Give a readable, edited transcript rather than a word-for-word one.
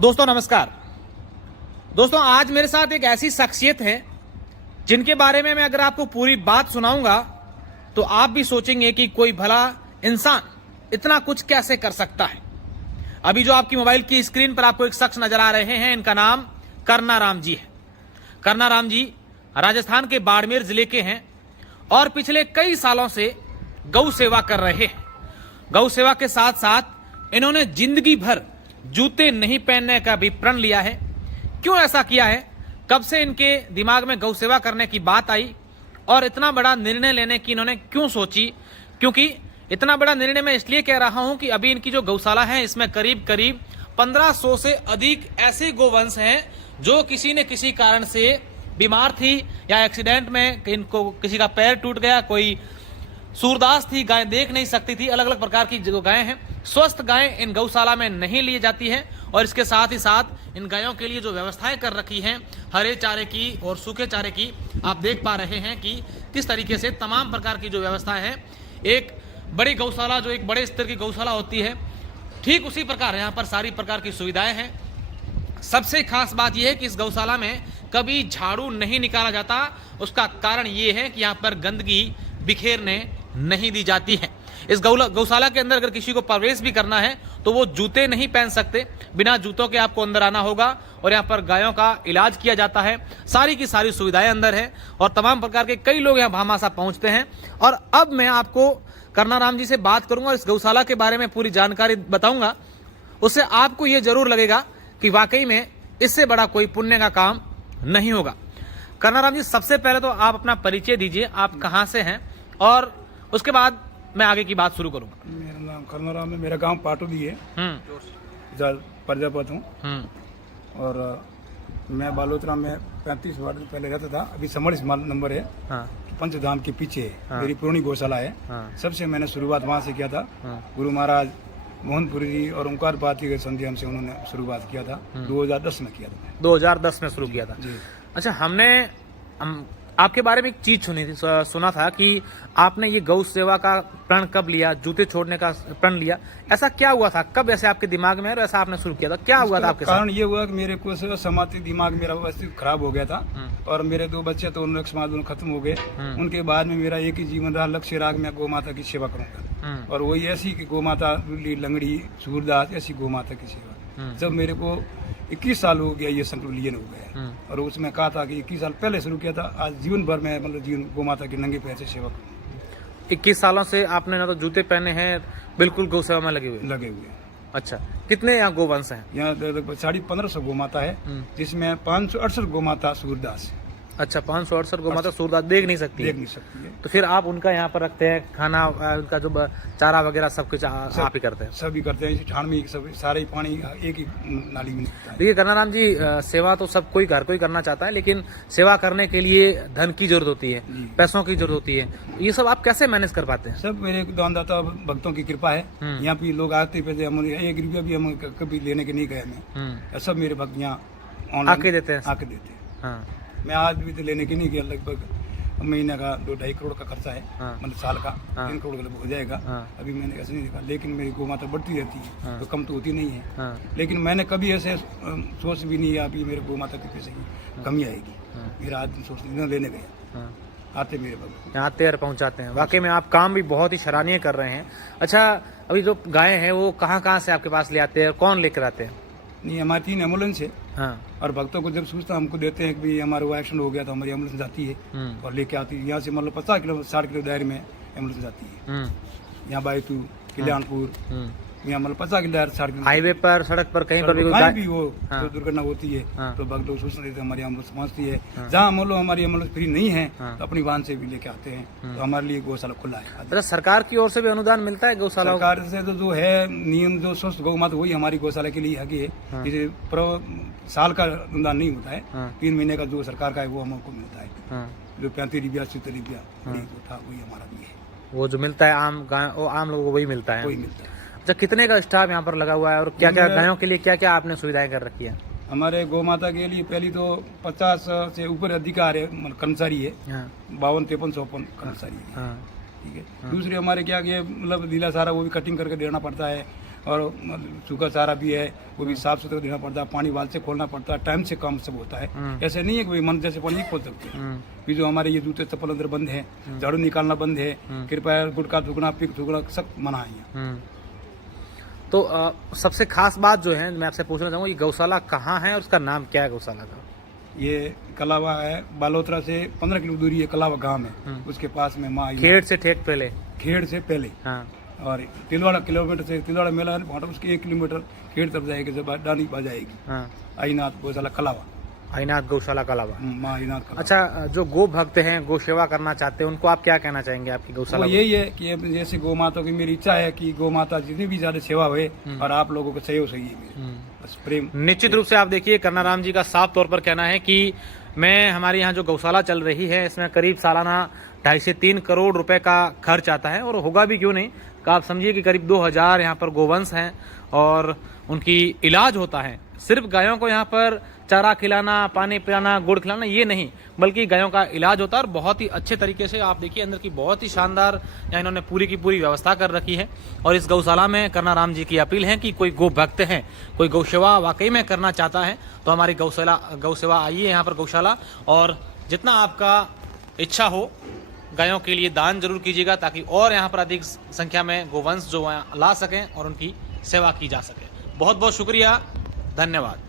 दोस्तों नमस्कार। दोस्तों आज मेरे साथ एक ऐसी शख्सियत है जिनके बारे में मैं अगर आपको पूरी बात सुनाऊंगा तो आप भी सोचेंगे कि कोई भला इंसान इतना कुछ कैसे कर सकता है। अभी जो आपकी मोबाइल की स्क्रीन पर आपको एक शख्स नजर आ रहे हैं, इनका नाम कर्नाराम जी है। कर्नाराम जी राजस्थान के बाड़मेर जिले के हैं और पिछले कई सालों से गौ सेवा कर रहे हैं। गौ सेवा के साथ साथ इन्होंने जिंदगी भर जूते नहीं पहनने का भी प्रण लिया है। क्यों ऐसा किया है, कब से इनके दिमाग में गौ सेवा करने की बात आई और इतना बड़ा निर्णय लेने की इन्होंने क्यों सोची? क्योंकि इतना बड़ा निर्णय मैं इसलिए कह रहा हूं कि अभी इनकी जो गौशाला है इसमें करीब करीब 1500 से अधिक ऐसे गोवंश हैं जो किसी न किसी कारण से बीमार थी या एक्सीडेंट में इनको किसी का पैर टूट गया, कोई सूरदास थी, गाय देख नहीं सकती थी। अलग अलग प्रकार की जो गायें हैं, स्वस्थ गायें इन गौशाला में नहीं ली जाती है। और इसके साथ ही साथ इन गायों के लिए जो व्यवस्थाएं कर रखी हैं हरे चारे की और सूखे चारे की, आप देख पा रहे हैं कि किस तरीके से तमाम प्रकार की जो व्यवस्थाएं हैं, एक बड़ी गौशाला जो एक बड़े स्तर की गौशाला होती है, ठीक उसी प्रकार यहाँ पर सारी प्रकार की सुविधाएं हैं। सबसे खास बात यह है कि इस गौशाला में कभी झाड़ू नहीं निकाला जाता। उसका कारण ये है कि यहाँ पर गंदगी बिखेरने नहीं दी जाती है। इस गौशाला के अंदर अगर किसी को प्रवेश भी करना है तो वो जूते नहीं पहन सकते, बिना जूतों के आपको अंदर आना होगा। और यहाँ पर गायों का इलाज किया जाता है, सारी की सारी सुविधाएं अंदर है और तमाम प्रकार के कई लोग यहाँ भामासा पहुंचते हैं। और अब मैं आपको कर्नाराम जी से बात करूंगा और इस गौशाला के बारे में पूरी जानकारी बताऊंगा। उससे आपको ये जरूर लगेगा कि वाकई में इससे बड़ा कोई पुण्य का काम नहीं होगा। कर्नाराम जी, सबसे पहले तो आप अपना परिचय दीजिए, आप कहाँ से हैं और उसके बाद मैं आगे की बात शुरू करूंगा। मेरा नाम कर्नाराम है, मेरा गांव पाटोदी है, प्रजापत हूँ। और मैं बालोतरा में 35 वर्ष पहले रहता था। अभी समर नंबर है, हाँ। पंचधाम के पीछे है। हाँ। मेरी पुरानी गौशाला है। हाँ। सबसे मैंने शुरुआत वहाँ से किया था। हाँ। गुरु महाराज मोहनपुरी जी और ओंकार पाती के संध्या से उन्होंने शुरुआत किया था। 2010 में किया था। 2010 में शुरू किया था जी। अच्छा, हम आपके बारे में एक चीज सुना था कि आपने ये गौ सेवा का प्रण कब लिया, जूते छोड़ने का प्रण लिया। ऐसा क्या हुआ था, कब ऐसे आपके दिमाग में और ऐसा आपने शुरू किया था? क्या हुआ था आपके साथ? कारण ये हुआ कि मेरे को समाधि दिमाग मेरा व्यवस्थित खराब हो गया था और मेरे 2 बच्चे तो उन्होंने समाधि खत्म हो गए। उनके बाद में मेरा एक ही जीवन रहा, लक्ष्य राग में गौ माता की सेवा करूंगा। और वही ऐसी कि गौ माता लंगड़ी सूरदास ऐसी गौ माता की सेवा। जब मेरे को 21 साल हो गया, ये संकल्प लिए हो गया और उसमें कहा था कि 21 साल पहले शुरू किया था। आज जीवन भर में मतलब जीवन गौ माता की नंगे पैर से सेवा करूँ। 21 सालों से आपने ना तो जूते पहने हैं, बिल्कुल गौ सेवा में लगे हुए। अच्छा, कितने यहाँ गोवंश हैं? यहाँ लगभग 1550 गौ माता है, जिसमें 568 गौ माता सूरदास है। अच्छा, 568 गौ माता सूरदास देख नहीं सकती है। तो फिर आप उनका यहाँ पर रखते हैं, खाना उनका जो चारा वगैरह सब कुछ आप ही करते हैं? सभी करते हैं। ठाण में सब सारे पानी एक ही नाली में निकलता है। देखिए कर्नाराम जी, सेवा तो सब कोई घर कोई करना चाहता है, लेकिन सेवा करने के लिए धन की जरूरत होती है, पैसों की जरूरत होती है। ये सब आप कैसे मैनेज कर पाते हैं? सब मेरे दानदाता भक्तों की कृपा है। यहाँ पे लोग आते पैसे, हम 1 रुपया भी हम कभी लेने के नहीं गए हमें। सब मेरे भक्त यहाँ आके देते हैं। हाँ। मैं आज भी तो लेने के नहीं गया। लगभग महीने का 2-2.5 करोड़ का खर्चा है। मतलब साल का 3 करोड़ का हो जाएगा। अभी मैंने ऐसा नहीं देखा, लेकिन मेरी गौ माता बढ़ती रहती है, तो कम तो होती नहीं है। लेकिन मैंने कभी ऐसे सोच भी नहीं अभी मेरे गौ माता के पैसे की कमी आएगी। मेरा आदमी सोचते लेने गया, आते मेरे भक्त आते और पहुँचाते हैं। वाकई में आप काम भी बहुत ही सराहनीय कर रहे हैं। अच्छा, अभी जो गाय हैं वो कहाँ से आपके पास ले आते हैं, कौन लेकर आते हैं? नहीं, हमारी 3 एम्बुलेंस है। हाँ। और भक्तों को जब सूचना हमको देते हैं कि हमारा वो एक्सीडेंट हो गया, तो हमारी एम्बुलेंस जाती है और लेके आती है। यहाँ से मतलब 50 किलो 60 किलो दायरे में एम्बुलेंस जाती है। यहाँ बायतू, कल्याणपुर, यहाँ मतलब 50 किलो दायरे 60 किलो हाईवे पर, सड़क पर, कहीं पर भी वो दुर्घटना होती है तो भक्त लोग सूचना देते हैं, हमारी एम्बुलेंस पहुँचती है। जहाँ मान लो हमारी एम्बुलेंस फ्री नहीं है तो अपनी वाहन से भी लेके आते हैं। तो हमारे लिए गौशाला खुला है। अच्छा, सरकार की ओर से भी अनुदान मिलता है गौशाला? सरकार से तो जो है नियम, जो स्वस्थ गौ माता वही हमारी गौशाला के लिए हकी है। जैसे साल का अनुदान नहीं होता है, 3 महीने का जो सरकार का है वो हमको मिलता है। जो 35 रुपया 70 रुपया था वही हमारा भी है। वो जो मिलता है आम लोगों को वही मिलता है। वही मिलता है। अच्छा, कितने का स्टाफ यहाँ पर लगा हुआ है और क्या क्या गायों के लिए क्या क्या आपने सुविधाएं कर रखी है? हमारे गौ माता के लिए पहली तो 50 से ऊपर अधिकार है, कर्मचारी है। 52-53 कर्मचारी है। ठीक है। दूसरी हमारे क्या मतलब लीला सारा वो भी कटिंग करके देना पड़ता है। और सूखा चारा भी है, वो भी साफ सुथरा देना पड़ता है, पानी वाल से खोलना पड़ता है, टाइम से काम सब होता है। ऐसे नहीं है कि मन जैसे पानी नहीं खोल सकते। भी जो हमारे ये जूते चप्पल अंदर बंद है, झाड़ू निकालना बंद है, कृपया गुटखा थूकना, पिक थूकना सख्त मना है। तो सबसे खास बात जो है मैं आपसे पूछना चाहूँगा, ये गौशाला कहाँ है और उसका नाम क्या है गौशाला का? ये कलावा है, बालोतरा से 15 किलो दूरी है, कलावा गांव है, उसके पास में माँ खेड़ से ठेठ पहले, खेड़ से पहले। हाँ। और तिलवाड़ा किलोमीटर से तिलवाड़ा मेला है, उसके 1 किलोमीटर खेड़ तरफ जाएगी, जब डानी आ जाएगी। हाँ। आईनाथ गौशाला कलावा, आईनाथ गौशाला कलावा। माँ आईनाथ कलावा। अच्छा, जो गो भक्त हैं, गो सेवा करना चाहते हैं, उनको आप क्या कहना चाहेंगे आपकी गौशाला? यही है कि जैसे गौ माता की मेरी इच्छा है कि गौ माता जितनी भी ज्यादा सेवा हुए और आप लोगों को सहयोग सही बस प्रेम। निश्चित रूप से आप देखिए कर्नाराम जी का साफ तौर पर कहना है कि मैं हमारे यहाँ जो गौशाला चल रही है इसमें करीब सालाना 2.5 से 3 करोड़ रुपए का खर्च आता है, और होगा भी क्यों नहीं, का आप समझिए कि करीब 2000 यहाँ पर गोवंश हैं और उनकी इलाज होता है। सिर्फ गायों को यहाँ पर चारा खिलाना, पानी पिलाना, गुड़ खिलाना ये नहीं, बल्कि गायों का इलाज होता है, और बहुत ही अच्छे तरीके से आप देखिए अंदर की बहुत ही शानदार यहाँ इन्होंने पूरी की पूरी व्यवस्था कर रखी है। और इस गौशाला में कर्नाराम जी की अपील है कि कोई गो भक्त है, कोई गौ सेवा वाकई में करना चाहता है तो हमारी गौ सेवा आइए यहाँ पर गौशाला, और जितना आपका इच्छा हो गायों के लिए दान जरूर कीजिएगा, ताकि और यहाँ पर अधिक संख्या में गोवंश जो ला सकें और उनकी सेवा की जा सके। बहुत बहुत शुक्रिया, धन्यवाद।